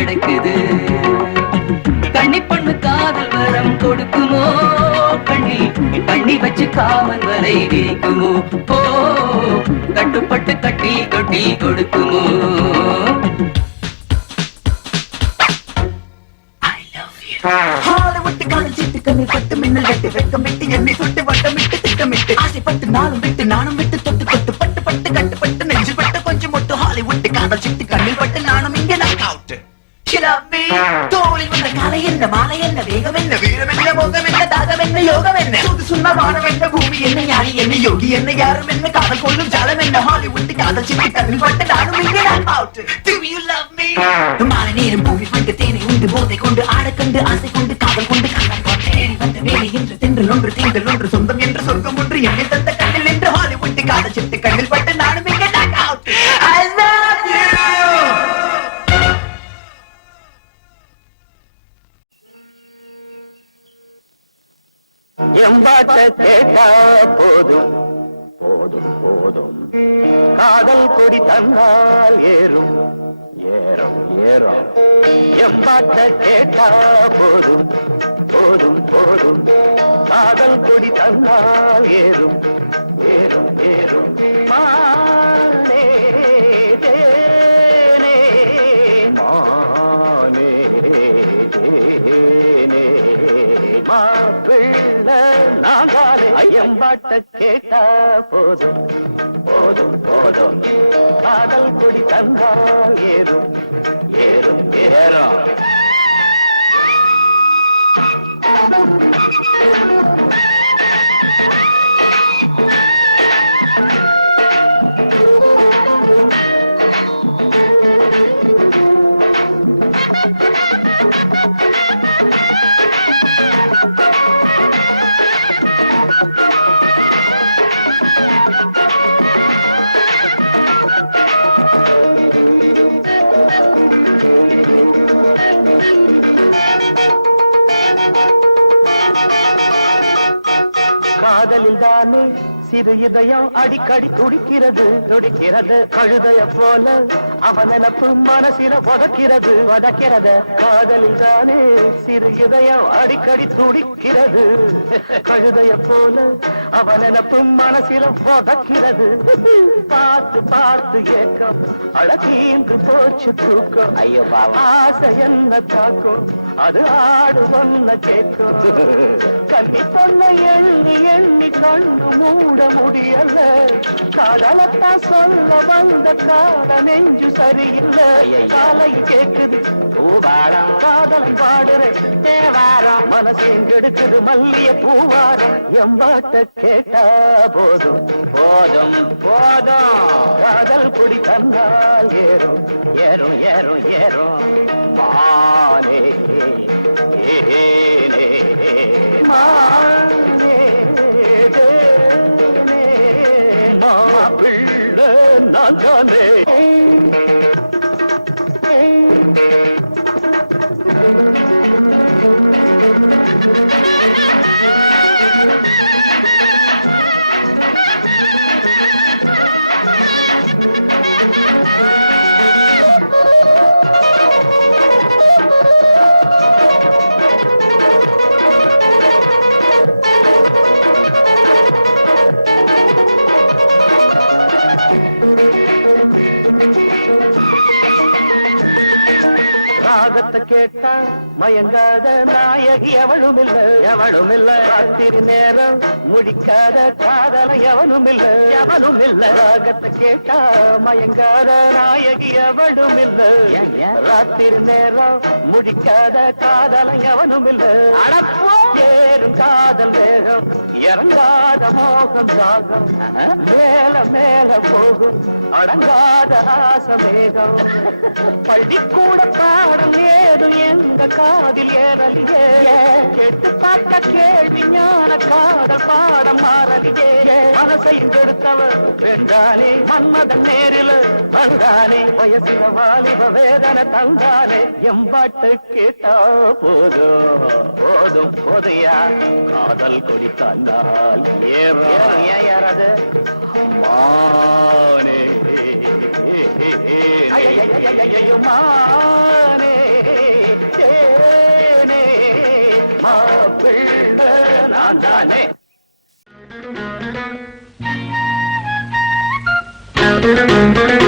கிடைக்குது கண்ணி பொண்ணு காதல் வரம் கொடுக்குமோ? கண்ணி கண்ணி வச்சு காமன் வரை விரிக்குமோ ஓ கட்டுப்பட்டு கட்டி கட்டி கொடுக்குமோ? ஹாலிவுட் காதல் சீட்டு கண்ணில் பட்டு மின்னல் வெட்டு வெட்கம் விட்டு என்னை தொட்டு வட்டமிட்டு திட்டமிட்டு. ஆசைப்பட்டு நானும் விட்டு நானும் விட்டு தொட்டு தொட்டு பட்டு பட்டு கட்டுப்பட்டு நெஞ்சு பட்டு கொஞ்சம் மொட்டு ஹாலிவுட் காதல் சீட்டு கண்ணில் பட்டு நானும் இங்கே நாக் அவுட் கிளம்பி. தோளில் வந்த காலை என்ன மாலை என்ன வேகம் என்ன வீரம் என்ன மோகம் என்ன தாகம் என்ன யோகம் என்ன? சுது சுண்ண வானம் என்ன பூமி என்ன ஞானி என்ன யோகி என்ன யாரும் என்ன காதல் கொள்ளும் ஜலம் என்ன ஹாலிவுட் காதல் சீட்டு தமிழ் பட்டு நானும் இங்கே நான் out Do you love me? மாலை நேரம் பூமி கொண்டு தேனை உண்டு போதை கொண்டு ஆடக்கண்டு ஆசை கொண்டு காதல் கொண்டு கண்ணன் கொண்டு வந்த வேலை என்று தென்றல் ஒன்று தீண்டல் ஒன்று சொந்தம் என்று சொர்க்கம் ஒன்று என்னை தந்த எம்பாட்ட கேட்டா போதும். போதும் போதும். காதல் கொடி தந்தால் ஏறும். ஏறும் ஏறும். எம்பாட்ட கேட்டா போதும். போதும் போதும். காதல் கொடி தந்தால் ஏறும். ஏறும் ஏறும். மானே மாப்பிள்ள நாங்காலே ஐயம்பாட்ட கேட்டா போதும். போதும் போதும். காதல் கொடி தந்தால் ஏறும் ஏறும். ஏறும். காதலில் தானே சிறு இதயம் அடிக்கடி துடிக்கிறது. துடிக்கிறது கழுதைய போல. அவன் நினப்பு மனசில உதக்கிறது உதக்கிறது காதலில் தானே சிறு இதயம் அடிக்கடி துடிக்கிறது. கழுதைய போல. அவன் நினப்பு மனசில உதக்கிறது பார்த்து பார்த்து ஏக்கம். அழகீந்து போச்சு தூக்கம். ஐயோ ஆசை என்ன தாக்கும்? அது ஆடு ஒன்ன கேட்கும். கண்ணி பொண்ண எண்ணி எண்ணி கண்ணு மூட முடியல காதலத்தான் சொல்ல வந்த கால நெஞ்சு சரியில்லை. காலை கேக்குது. பூவாரம் காதல் பாடுறேன் தேவாரம். மனசையும் கெடுக்குது மல்லிய பூவாரம். எம்பாட்ட கேட்டா போதும். போதும் போதும். காதல் குடி தன்னால் ஏறும். ஏறும் ஏறும் ஏறும். மானே மானே. மாப்பிள்ளை நான் தானே ராகத்தை கேட்டா மயங்காத நாயகி எவளும் இல்ல எவளும் இல்ல ராத்திரி நேரம் முடிக்காத காதல எவனும் இல்ல எவனும் இல்ல ராகத்தை கேட்டா மயங்காத நாயகி எவளும் இல்ல ராத்திரி நேரம் முடிக்காத காதல எவனும் இல்ல ஏறும் காதல் வேகம் இறங்காத மோகம் தாகம் மேல மேல போகும் அடங்காத ஆசமேகம் பள்ளிக்கூட பாடம் ஏதும் எங்க காதில் ஏறலியே. கேட்டு பார்த்த கேள்வி ஞான காதல் பாடம் மாறலியே. மனசை கெடுத்தவர் வென்றானே மன்மதன் நேரில் வந்தானே. வயசில வாலிப வேதனை தந்தானே. எம்பாட்டு கேட்டா போதும் போதும். போதையா? காதல் கொடி தந்தால் யாராது மானே மானே மாப்பிள்ளை நான் தானே ஏ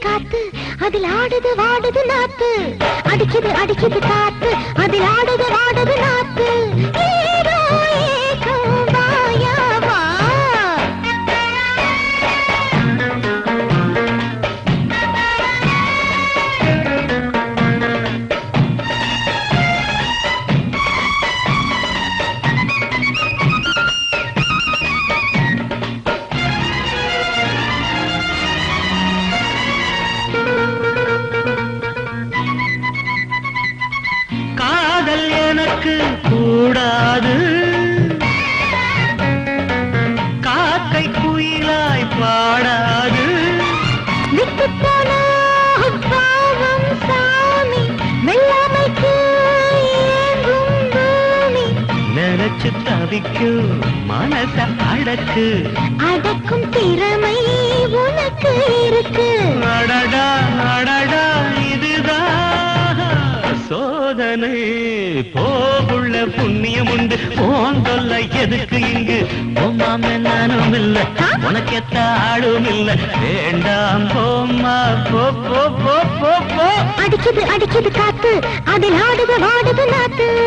காத்து அதில் ஆடுது வாடுது நாத்து. அடிக்குது அடிக்குது காத்து அதில் ஆடுது வாடுது நாத்து. எனக்கு கூடாது. காக்கை குயிலாய் பாடாது. நினைச்சு தவிக்கும் மனச அடக்கு. அடக்கும் திறமை உனக்கு இருக்கு. அடடா அடடா இதுதான் சோதனை போகுள்ள புண்ணியம் உண்டு. போந்தொல்ல எதுக்கு இங்கு? போமாம நானும் இல்ல. உனக்கு எத்த ஆளும் இல்ல. வேண்டாம் போம்மா. போ போ போ போ போ. அடிக்குது அடிக்குது காத்து. அதில் ஆடுது வாடுது நாத்து.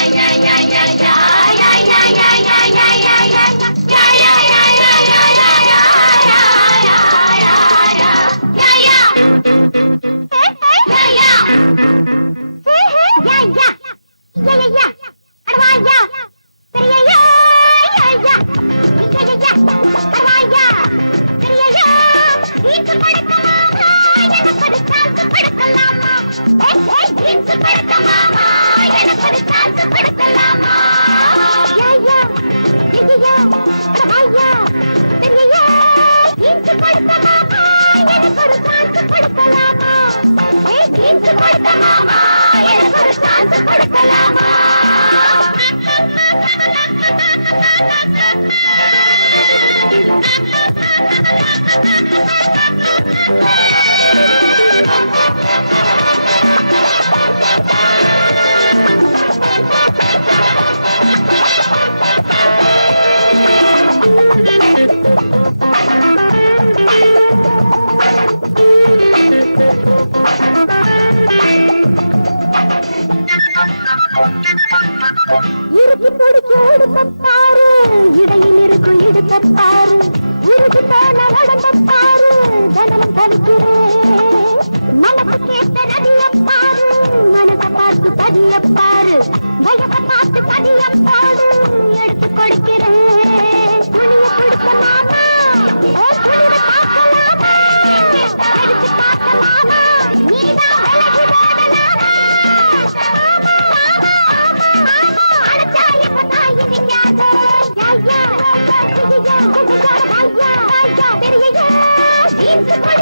எனக்கு ஒரு இருக்கு பிடிச்சு உடுப்ப இடையில் இருக்கு இடுப்ப இருக்கு உருகி போன உடம்ப பாரு தனமும் தவிக்கிறேன் மனசு கேட்ட நதியப்பாரு பாரு பார்த்து பதியப்பாரு பாரு பார்த்து பதியப்பாரு எடுத்து கொடுக்கிறேன். துணியை கொடுத்த மாமா ஓ துணிய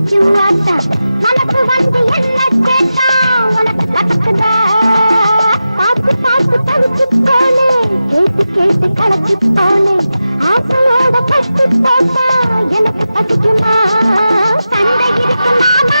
மனசுக்குள்ள இனிக்கும் வாத்தா மனசு வந்து என்ன கேட்டா? உனக்கு கத்துக்குதா பார்த்து பார்த்து தவிச்சு போனே கேட்டு கேட்டு கலச்சு போனே ஆசையோட கட்டி போட்டா எனக்கு பசிக்குமா? சண்டை இருக்கு மாமா.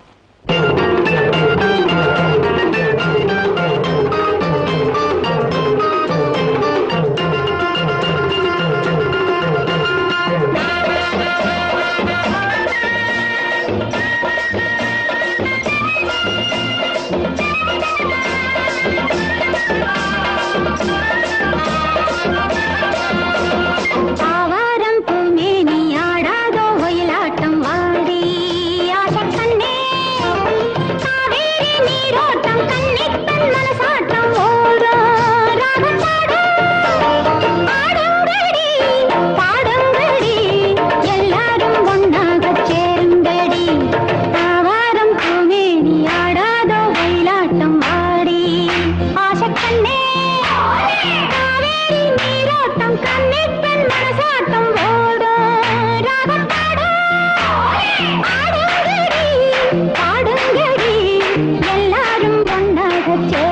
হচ্ছে